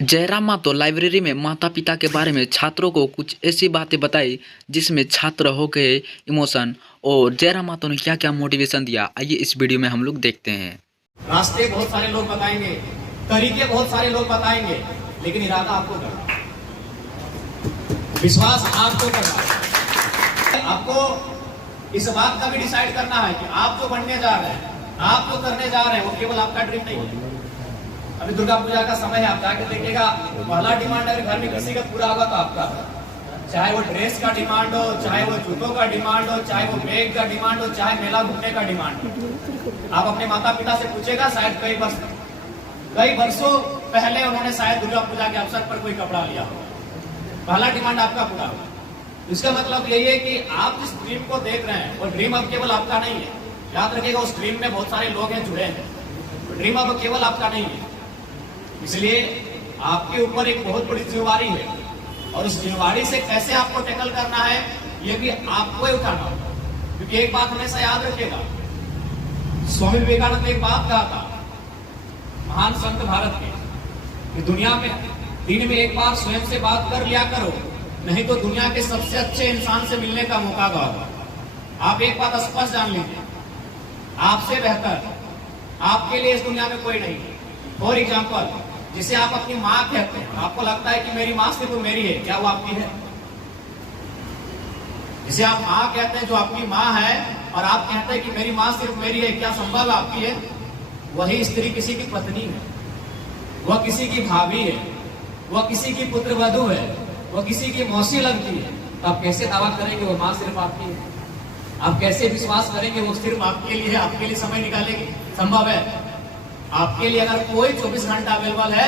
Jairam मातो library में माता पिता के बारे में छात्रों को कुछ ऐसी बातें बताई जिसमें छात्र हो गए इमोशन। और जयराम मातो ने क्या क्या मोटिवेशन दिया, आइए इस वीडियो में हम लोग देखते हैं। रास्ते बहुत सारे लोग बताएंगे, तरीके बहुत सारे लोग बताएंगे, लेकिन इरादा आपको करना, विश्वास आपको करना है। आपको इस बात का भी डिसाइड करना है कि आप जो बनने जा रहे हैं, आप जो करने जा रहे हैं, वो केवल आपका ड्रीम नहीं है। अभी दुर्गा पूजा का समय है, आप जाके देखिएगा, पहला डिमांड अगर घर में किसी का पूरा होगा तो आपका, चाहे वो ड्रेस का डिमांड हो, चाहे वो जूतों का डिमांड हो, चाहे वो बैग का डिमांड हो, चाहे मेला घूमने का डिमांड हो। आप अपने माता पिता से पूछेगा, शायद कई वर्षों पहले उन्होंने शायद दुर्गा पूजा के अवसर पर कोई कपड़ा लिया हो, पहला डिमांड आपका पूरा होगा। इसका मतलब यही है कि आप जिस ड्रीम को देख रहे हैं, वो ड्रीम अब केवल आपका नहीं है। याद रखिएगा, उस ड्रीम में बहुत सारे लोग हैं, जुड़े हैं। ड्रीम अब केवल आपका नहीं है, इसलिए आपके ऊपर एक बहुत बड़ी जिम्मेवारी है, और उस जिम्मेवारी से कैसे आपको टैकल करना है, ये भी आपको ही उठाना होगा। क्योंकि एक बात हमेशा याद रखिएगा, स्वामी विवेकानंद ने एक बात कहा था, महान संत भारत के, कि दुनिया में दिन में एक बार स्वयं से बात कर लिया करो, नहीं तो दुनिया के सबसे अच्छे इंसान से मिलने का मौका होगा। आप एक बात स्पष्ट जान लीजिए, आपसे बेहतर आपके लिए इस दुनिया में कोई नहीं है। फॉर एग्जाम्पल, जिसे आप अपनी माँ कहते हैं, आपको लगता है कि मेरी माँ सिर्फ मेरी है, क्या वो आपकी है? जिसे आप माँ कहते हैं, जो आपकी माँ है, और आप कहते हैं कि मेरी माँ सिर्फ मेरी है, क्या संभव आपकी है? वही स्त्री किसी की पत्नी है, वह किसी की भाभी है, वह किसी की पुत्र वधू है, वह किसी की मौसी लगती है। तो आप कैसे दावा करेंगे वो माँ सिर्फ आपकी है? आप कैसे विश्वास करेंगे वो सिर्फ आपके लिए है, आपके लिए समय निकालेगी? संभव है? आपके लिए अगर कोई 24 घंटा अवेलेबल है,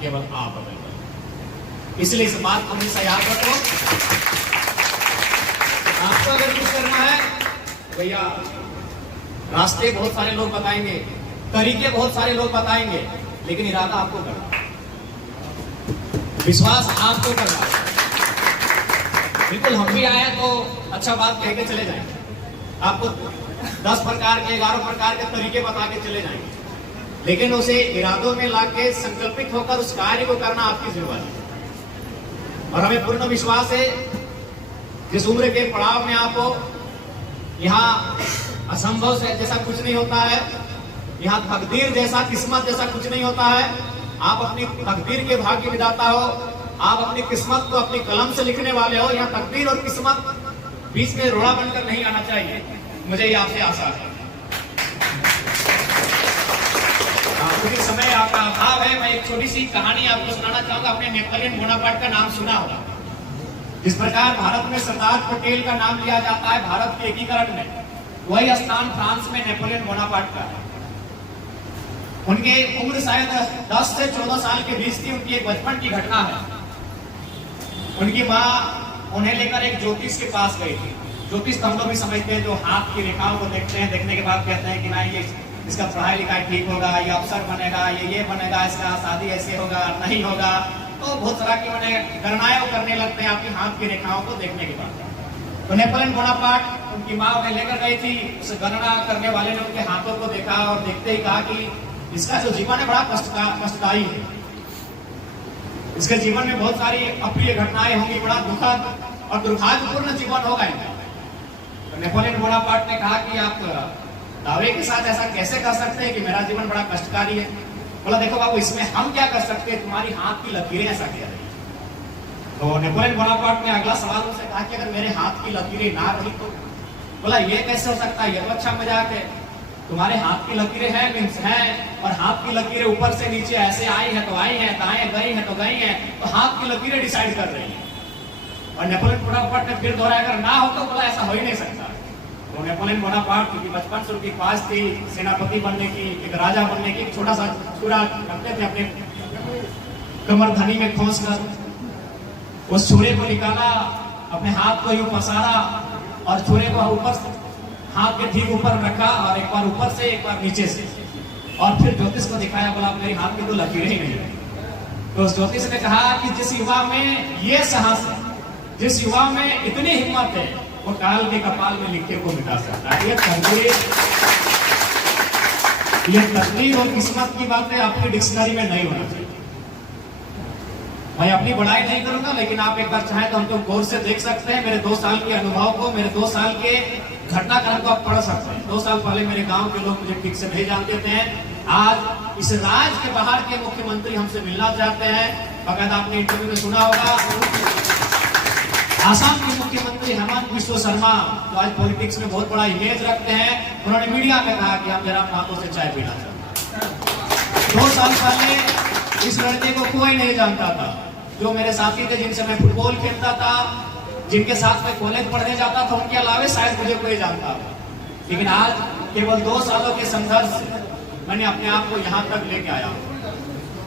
केवल आप अवेलेबल। इसलिए इस बात को हमेशा याद रखो, आपको अगर कुछ करना है भैया, रास्ते बहुत सारे लोग बताएंगे, तरीके बहुत सारे लोग बताएंगे, लेकिन इरादा आपको करना, विश्वास आपको करना। बिल्कुल हम भी आए तो अच्छा बात कह के चले जाएंगे, आपको 10 प्रकार के 11 प्रकार के तरीके बता के चले जाएंगे, लेकिन उसे इरादों में लाके संकल्पित होकर उस कार्य को करना आपकी जिम्मेदारी है। और हमें पूर्ण विश्वास है, जिस उम्र के पड़ाव में आप हो, यहाँ असंभव से जैसा कुछ नहीं होता है, यहाँ तकदीर जैसा, किस्मत जैसा कुछ नहीं होता है। आप अपनी तकदीर के भाग्य विधाता हो, आप अपनी किस्मत को अपनी कलम से लिखने वाले हो। यहाँ तकदीर और किस्मत बीच में रोड़ा बनकर नहीं आना चाहिए, मुझे ये आपसे आशा है। क्योंकि समय आपका अभाव है, मैं एक छोटी सी कहानी आपको सुनाना चाहूंगा। आपने नेपोलियन बोनापार्ट का नाम सुना होगा। जिस प्रकार भारत में सरदार पटेल का नाम लिया जाता है भारत के एकीकरण में, वही स्थान फ्रांस में नेपोलियन बोनापार्ट का है। उनके उम्र शायद 10 से 14 साल के बीच थी। उनकी एक बचपन की घटना है। उनकी माँ उन्हें लेकर एक ज्योतिष के पास गई थी। ज्योतिष हम लोग भी समझते हैं, जो हाथ की रेखाओं को देखते हैं, देखने के बाद कहते हैं कि ना ये इसका पढ़ाई लिखाई ठीक होगा, ये अफसर बनेगा, ये बनेगा, इसका शादी ऐसे होगा, नहीं होगा। तो बहुत तरह की मैंने गणनाएं करने लगते हैं आपकी हाथ की रेखाओं को देखने के बाद। तो नेपोलियन बोनापार्ट, उनकी माँ उन्हें लेकर गई थी। उस गणना करने वाले ने उनके हाथों को देखा और देखते ही कहा कि इसका जो जीवन है बड़ा कष्टदायी है, इसके जीवन में बहुत सारी अप्रिय घटनाएं होंगी, बड़ा दुखद और दुर्भाग्यपूर्ण जीवन होगा इनका। तो नेपोलियन बोनापार्ट ने कहा कि आप दावे के साथ ऐसा कैसे कर सकते हैं कि मेरा जीवन बड़ा कष्टकारी है? बोला, देखो बाबू, इसमें हम क्या कर सकते हैं, तुम्हारी हाथ की लकीरें ऐसा क्या रही। तो नेपोलियन बोनापार्ट ने अगला सवाल उनसे कहा कि अगर मेरे हाथ की लकीरें ना रही तो? बोला, ये कैसे हो सकता है, ये तो अच्छा मजाक है। तुम्हारे हाथ की लकीरें हैं, मीन्स हैं, और हाथ की लकीरें ऊपर से नीचे ऐसे आई है तो आई है, दाएं गई है तो गई है, तो हाथ की लकीरें डिसाइड कर रही है। और नेपोलियन बोनापार्ट ने फिर दोहराया, अगर ना हो तो? बोला, ऐसा हो ही नहीं सकता। तो नेपोलियन बोनापार्ट की बचपन से उनकी ख्वाहिश थी सेनापति बनने की, एक राजा बनने की। एक छोटा सा छुरा रखते थे अपने कमरधनी में खोस कर, उस छुरे को निकाला, अपने हाथ को यूं पसारा और छुरे को ऊपर, हाथ के ठीक ऊपर रखा, और एक बार ऊपर से एक बार नीचे से, और फिर ज्योतिष को दिखाया। बोला, मेरी हाथ की तो लकीरें ही नहीं है। तो उस ज्योतिष ने कहा कि जिस युवा में ये साहस है, जिस युवा में इतनी हिम्मत है, वो काल के कपाल में लिखे को मिटा सकता है। ये तकदीर और किस्मत की बातें आपकी डिक्शनरी में नहीं होना चाहिए। मैं अपनी बड़ाई नहीं करूंगा, लेकिन आप एक बार चाहें तो हमको गौर से देख सकते हैं। मेरे 2 साल के अनुभव को, मेरे 2 साल के घटनाक्रम को आप पढ़ सकते हैं। 2 साल पहले मेरे गांव के लोग मुझे ठीक से नहीं जानते थे। आज इस राज्य के बाहर के मुख्यमंत्री हमसे मिलना चाहते हैं। अगर आपने इंटरव्यू में सुना होगा, आसाम के मुख्यमंत्री हेमंत बिस्वा शर्मा, जो आज पॉलिटिक्स में बहुत बड़ा इमेज रखते हैं, उन्होंने मीडिया में कहा कि हम जरा हाथों से चाय पीना चाहते हैं। 2 साल पहले इस लड़के को कोई नहीं जानता था। जो मेरे साथी थे, जिनसे मैं फुटबॉल खेलता था, जिनके साथ मैं कॉलेज पढ़ने जाता था, उनके अलावा शायद मुझे कोई जानता था। लेकिन आज केवल 2 सालों के संघर्ष से मैंने अपने आप को यहाँ तक लेके आया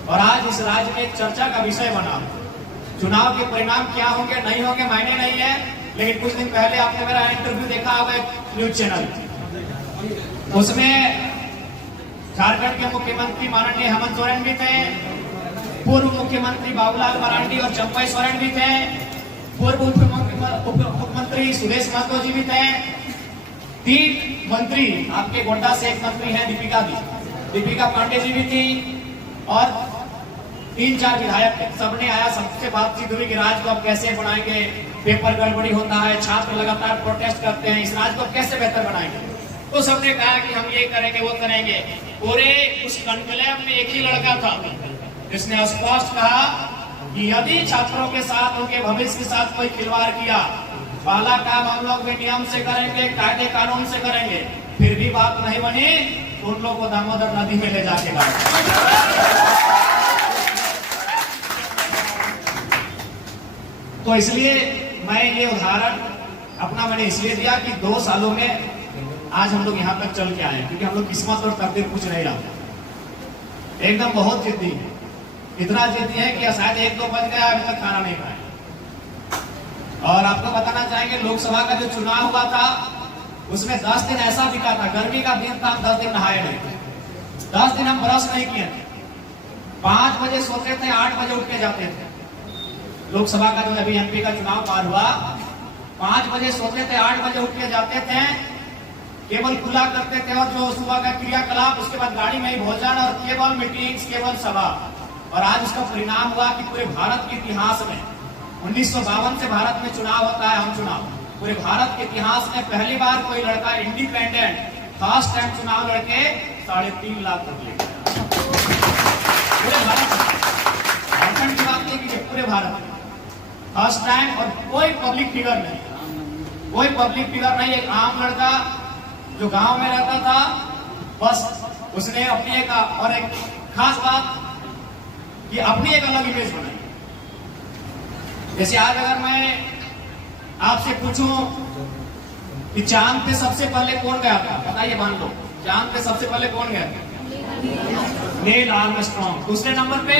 और आज इस राज्य में एक चर्चा का विषय बना। चुनाव के परिणाम क्या होंगे नहीं होंगे मायने नहीं है, लेकिन कुछ दिन पहले आपने मेरा इंटरव्यू देखा होगा एक न्यूज चैनल, उसमें झारखंड के मुख्यमंत्री माननीय हेमंत सोरेन भी थे, पूर्व मुख्यमंत्री बाबूलाल मरांडी और चंपई सोरेन भी थे, पूर्व मुख्यमंत्री सुरेश महतो जी भी थे, 3 मंत्री, आपके गोड्डा से एक मंत्री हैं दीपिका पांडे जी भी थी, और 3-4 विधायक थे। सबने आया, सबसे बातचीत हुई कि राज्य को अब कैसे बनाएंगे, पेपर गड़बड़ी होता है, छात्र लगातार प्रोटेस्ट करते हैं, इस राज्य को कैसे बेहतर बनाएंगे। तो सबने कहा कि हम ये करेंगे वो करेंगे। पूरे उस कॉन्क्लेव में एक ही लड़का था जिसने स्पष्ट कहा कि यदि छात्रों के साथ, उनके भविष्य के साथ कोई खिलवाड़ किया, पहला काम हम लोग भी नियम से करेंगे, कायदे कानून से करेंगे, फिर भी बात नहीं बनी, उन लोग को दामोदर नदी में ले जाके डाल। तो इसलिए मैं ये उदाहरण अपना मैंने इसलिए दिया कि 2 सालों में आज हम लोग यहाँ तक चल के आए, क्योंकि हम लोग किस्मत और तकदीर कुछ नहीं रहा, एकदम बहुत जिद्दी है। इतना जिद्दी है कि शायद 1-2 बज गया, अभी तक खाना नहीं खाया। और आपको बताना चाहेंगे, लोकसभा का जो चुनाव हुआ था उसमें 10 दिन ऐसा दिखा था, गर्मी का दिन था, 10 दिन नहाए नहीं, 10 दिन हम ब्रश नहीं किए थे, 5 बजे सोते थे, 8 बजे उठ के जाते थे। लोकसभा का जो अभी एमपी का चुनाव पार हुआ, 5 बजे सोते थे, 8 बजे उठ के जाते थे, केवल खुला करते थे और जो सुबह का क्रियाकलाप, उसके बाद गाड़ी में ही भोजन और केवल मीटिंग्स, केवल सभा। और आज उसका परिणाम हुआ कि पूरे भारत के इतिहास में 1952 से भारत में चुनाव होता है, हम चुनाव, पूरे भारत के इतिहास में पहली बार कोई लड़का इंडिपेंडेंट फर्स्ट टाइम चुनाव लड़के 3.5 लाख वोट ले गया पूरे भारत में। झारखंड की बात नहीं की, पूरे भारत में फर्स्ट टाइम, और कोई पब्लिक फिगर नहीं, कोई पब्लिक फिगर नहीं, एक आम लड़का जो गांव में रहता था, बस उसने अपनी एक, और एक खास बात कि अपनी एक अलग इमेज बनाई। जैसे आज अगर मैं आपसे पूछूं कि चांद पे सबसे पहले कौन गया था, बताइए, मान लो चांद पे सबसे पहले कौन गया था? Neil Armstrong. दूसरे नंबर पे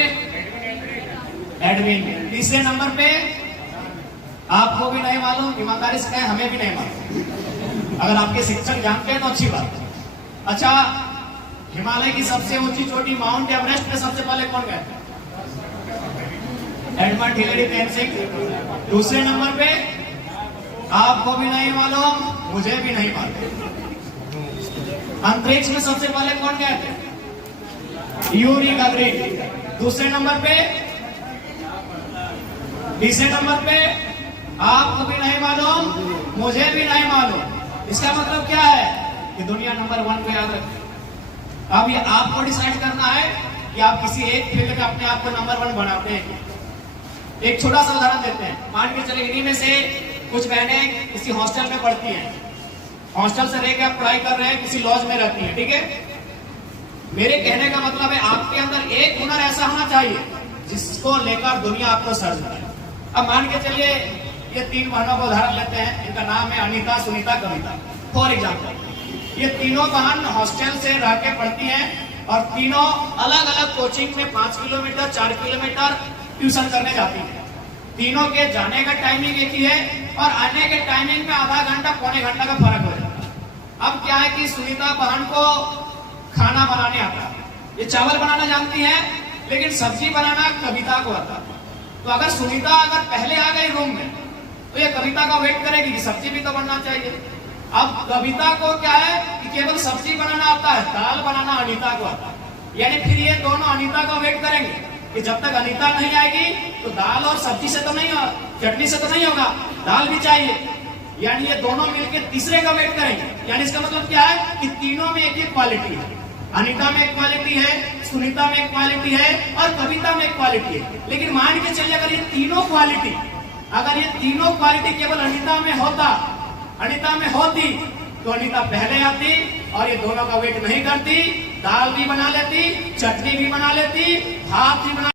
एडविन। तीसरे नंबर पे आपको भी नहीं मालूम, ईमानदारी से कहें हमें भी नहीं मालूम, अगर आपके शिक्षक जानते हैं तो अच्छी बात। अच्छा, हिमालय की सबसे ऊंची चोटी माउंट एवरेस्ट पे सबसे पहले कौन गया था? Edmund Hillary Tenzing. दूसरे नंबर पे आपको भी नहीं मालूम, मुझे भी नहीं मालूम, अंतरिक्ष में सबसे पहले कौन गया था? यूरी गगरिन। दूसरे नंबर पे, तीसरे नंबर पे आपको भी नहीं मालूम, मुझे भी नहीं मालूम। इसका मतलब क्या है कि दुनिया नंबर 1 पे याद रखें। अब ये आपको डिसाइड करना है कि आप किसी एक फील्ड में अपने आप को नंबर 1 बनाते हैं। एक छोटा सा उदाहरण देते हैं, मान के चले इन्हीं में से कुछ बहनें किसी हॉस्टल में पढ़ती हैं, हॉस्टल से रहकर आप पढ़ाई कर रहे हैं, किसी लॉज में रहती हैं, ठीक है। मेरे कहने का मतलब है आपके अंदर एक हुनर ऐसा होना चाहिए जिसको लेकर दुनिया आपको सर्च करे। अब मान के चलिए ये 3 बहनों का उदाहरण लेते हैं, इनका नाम है अनीता, सुनीता, कविता, फॉर एग्जाम्पल। ये तीनों बहन हॉस्टल से रह के पढ़ती हैं और तीनों अलग अलग कोचिंग में 5 किलोमीटर 4 किलोमीटर ट्यूशन करने जाती है। तीनों के जाने का टाइमिंग एक ही है और आने के टाइमिंग में आधा घंटा पौने घंटा का फर्क हो जाता है। अब क्या है कि सुनीता बहन को खाना बनाने आता है, ये चावल बनाना जानती है, लेकिन सब्जी बनाना कविता को आता है। तो अगर सुनीता अगर पहले आ गई रूम में तो ये कविता का वेट करेगी कि सब्जी भी तो बनना चाहिए। अब कविता को क्या है कि केवल सब्जी बनाना आता है, दाल बनाना अनीता को आता है, यानी फिर ये दोनों अनीता का वेट करेंगे कि जब तक अनीता नहीं आएगी तो दाल और सब्जी से तो नहीं, चटनी से तो नहीं होगा, दाल भी चाहिए। यानी ये दोनों मिलकर तीसरे का वेट करेंगे। यानी इसका मतलब क्या है कि तीनों में एक क्वालिटी है। अनीता में एक क्वालिटी है, सुनीता में एक क्वालिटी है और कविता में एक क्वालिटी है। लेकिन मान के चलिए अगर ये तीनों क्वालिटी केवल अनीता में होती तो अनीता पहले आती और ये दोनों का वेट नहीं करती, दाल भी बना लेती, चटनी भी बना लेती, भात भी बना